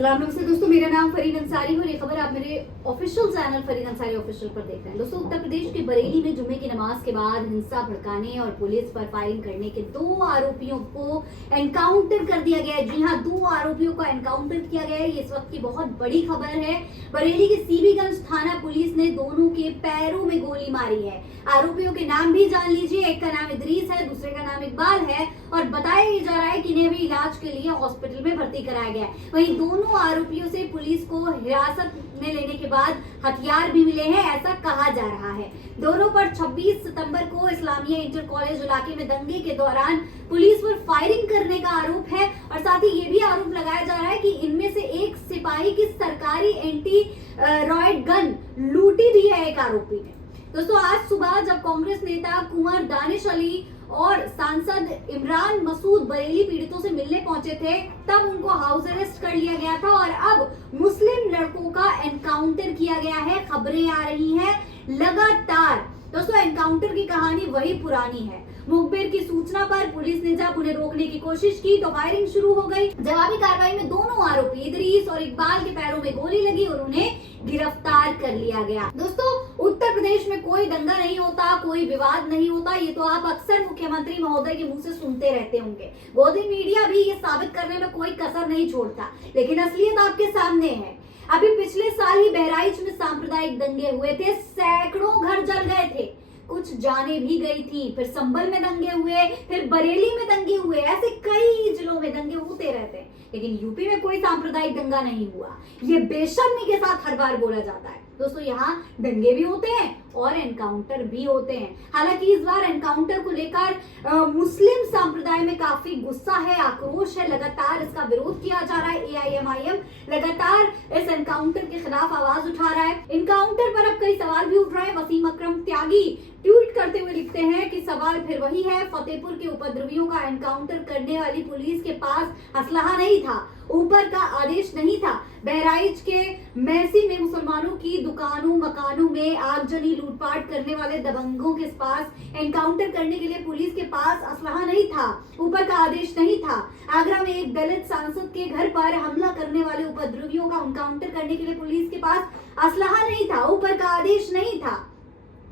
सलाम नमस्ते दोस्तों, मेरा नाम फरीन अंसारी है और ये खबर आप मेरे official channel Fareen Ansari official पर देख रहे हैं। दोस्तों, उत्तर प्रदेश के बरेली में जुम्मे की नमाज के बाद हिंसा भड़काने और पुलिस पर फायरिंग करने के 2 आरोपियों को एनकाउंटर कर दिया गया है। जी हां, 2 आरोपियों का एनकाउंटर किया गया है। ये इस वक्त की बहुत बड़ी खबर है। बरेली के सीबीगंज थाना पुलिस ने दोनों के पैरों में गोली मारी है। आरोपियों के नाम भी जान लीजिए। एक का नाम इदरीस है, दूसरे का नाम इकबाल है और बताया जा रहा है कि इन्हें भी इलाज के लिए हॉस्पिटल में भर्ती कराया गया है। वहीं दोनों आरोपियों से पुलिस को हिरासत में लेने के बाद हथियार भी मिले हैं, ऐसा कहा जा रहा है। दोनों पर 26 सितंबर को इस्लामिया इंटर कॉलेज इलाके में दंगे के दौरान पुलिस पर फायरिंग करने का आरोप है और साथ ही ये भी आरोप लगाया जा रहा है कि इनमें से एक सिपाही की सरकारी एंटी रॉयड गन लूटी भी है एक आरोपी ने। दोस्तों, आज सुबह जब कांग्रेस नेता कुंवर दानिश अली और सांसद इमरान मसूद बरेली पीड़ितों से मिलने पहुंचे थे, तब उनको हाउस अरेस्ट कर लिया गया था और अब मुस्लिम लड़कों का एनकाउंटर किया गया है। खबरें आ रही हैं लगातार। दोस्तों, एनकाउंटर की कहानी वही पुरानी है। मुखबिर की सूचना पर पुलिस ने जब उन्हें रोकने की कोशिश की तो फायरिंग शुरू हो गई। जवाबी कार्रवाई में दोनों आरोपी इदरीस और इकबाल के पैरों में गोली लगी और उन्हें गिरफ्तार कर लिया गया। दोस्तों, उत्तर प्रदेश में कोई दंगा नहीं होता, कोई विवाद नहीं होता, ये तो आप अक्सर मुख्यमंत्री महोदय के मुंह से सुनते रहते होंगे। गोदी मीडिया भी ये साबित करने में कोई कसर नहीं छोड़ता, लेकिन असलियत आपके सामने है। अभी पिछले साल ही बहराइच में सांप्रदायिक दंगे हुए थे, सैकड़ों घर जल गए थे, कुछ जाने भी गई थी। फिर संभल में दंगे हुए, फिर बरेली में दंगे हुए, ऐसे कई जिलों में दंगे होते रहते हैं, लेकिन यूपी में कोई सांप्रदायिक दंगा नहीं हुआ। ये बेशर्मी के साथ हर बार बोला जाता है। दोस्तों, यहाँ दंगे भी होते हैं और एनकाउंटर भी होते हैं। हालांकि इस बार एनकाउंटर को लेकर मुस्लिम संप्रदाय में काफी गुस्सा है, आक्रोश है। लगातार इसका विरोध किया जा रहा है। एआईएमआईएम लगातार इस एनकाउंटर के खिलाफ आवाज उठा रहा है। एनकाउंटर पर अब कई सवाल भी उठ रहे हैं। वसीम अकरम त्यागी ट्वीट करते हुए लिखते हैं कि सवाल फिर वही है। फतेहपुर के उपद्रवियों का एनकाउंटर करने वाली पुलिस के पास असलहा नहीं था, ऊपर का आदेश नहीं था। बहराइच के मैसी में मुसलमानों की दुकानों मकानों में आगजनी लूटपाट करने वाले दबंगों के पास एनकाउंटर करने के लिए पुलिस के पास असलहा नहीं था, ऊपर का आदेश नहीं था। आगरा में एक दलित सांसद के घर पर हमला करने वाले उपद्रवियों का एनकाउंटर करने के लिए पुलिस के पास असलहा नहीं था, ऊपर का आदेश नहीं था।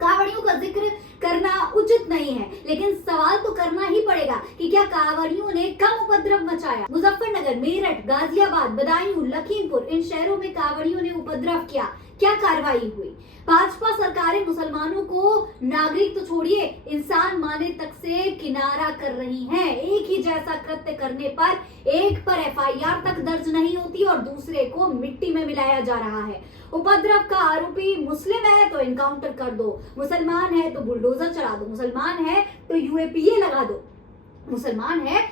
कांवड़ियों का जिक्र करना उचित नहीं है, लेकिन सवाल तो करना ही पड़ेगा कि क्या कांवड़ियों ने कम उपद्रव मचाया? मुजफ्फरनगर, मेरठ, गाजियाबाद, बदायूं, लखीमपुर, इन शहरों में कांवड़ियों ने उपद्रव किया, क्या कार्रवाई हुई? भाजपा सरकारें मुसलमानों को नागरिक तो छोड़िए, इंसान माने तक से किनारा कर रही हैं। एक ही जैसा कृत्य करने पर एक पर एफआईआर तक दर्ज नहीं होती और दूसरे को मिट्टी में मिलाया जा रहा है। उपद्रव का आरोपी मुस्लिम है तो एनकाउंटर कर दो, मुसलमान है तो बुलडोजर चला दो, मुसलमान है तो यूएपीए लगा दो, मुसलमान है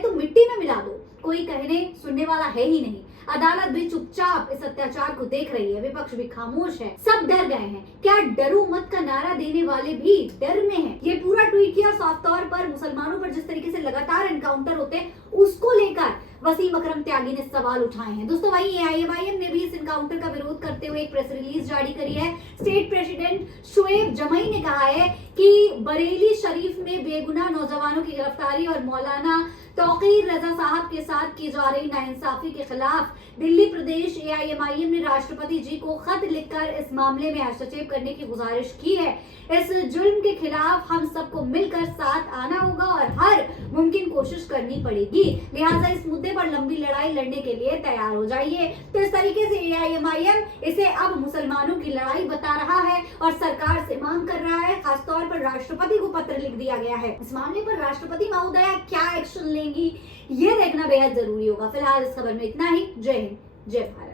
तो मिट्टी में मिला दो। कोई कहने सुनने वाला है ही नहीं। अदालत भी चुपचाप इस अत्याचार को देख रही है, विपक्ष भी खामोश है, सब डर गए हैं। क्या डरो मत का नारा देने वाले भी डर में हैं? ये पूरा ट्वीट किया साफ तौर पर मुसलमानों पर जिस तरीके से लगातार एनकाउंटर होते हैं उसको लेकर वसीम अकरम त्यागी ने सवाल उठाए हैं। दोस्तों, वहीं एआईएमआईएम ने भी इस एनकाउंटर का विरोध करते हुए एक प्रेस रिलीज जारी करी है। स्टेट प्रेसिडेंट शुएब जमई ने कहा है कि बरेली शरीफ में बेगुनाह नौजवानों की गिरफ्तारी और मौलाना तौकीर रजा साहब के साथ की जा रही नाइंसाफी के खिलाफ दिल्ली प्रदेश एआईएमआईएम ने राष्ट्रपति जी को खत लिखकर इस मामले में हस्तक्षेप करने की गुजारिश की है। इस जुल्म के खिलाफ हम सबको मिलकर साथ आना होगा और हर मुमकिन कोशिश करनी पड़ेगी। लिहाजा इस मुद्दे पर लंबी लड़ाई लड़ने के लिए तैयार हो जाइए। तो इस तरीके से एआईएमआईएम इसे अब मुसलमानों की लड़ाई बता रहा है और सरकार से मांग कर रहा है। खासतौर पर राष्ट्रपति को पत्र लिख दिया गया है। इस मामले पर राष्ट्रपति महोदया क्या एक्शन लेंगी, ये देखना बेहद जरूरी होगा। फिलहाल इस खबर में इतना ही। जय हिंद, जय भारत।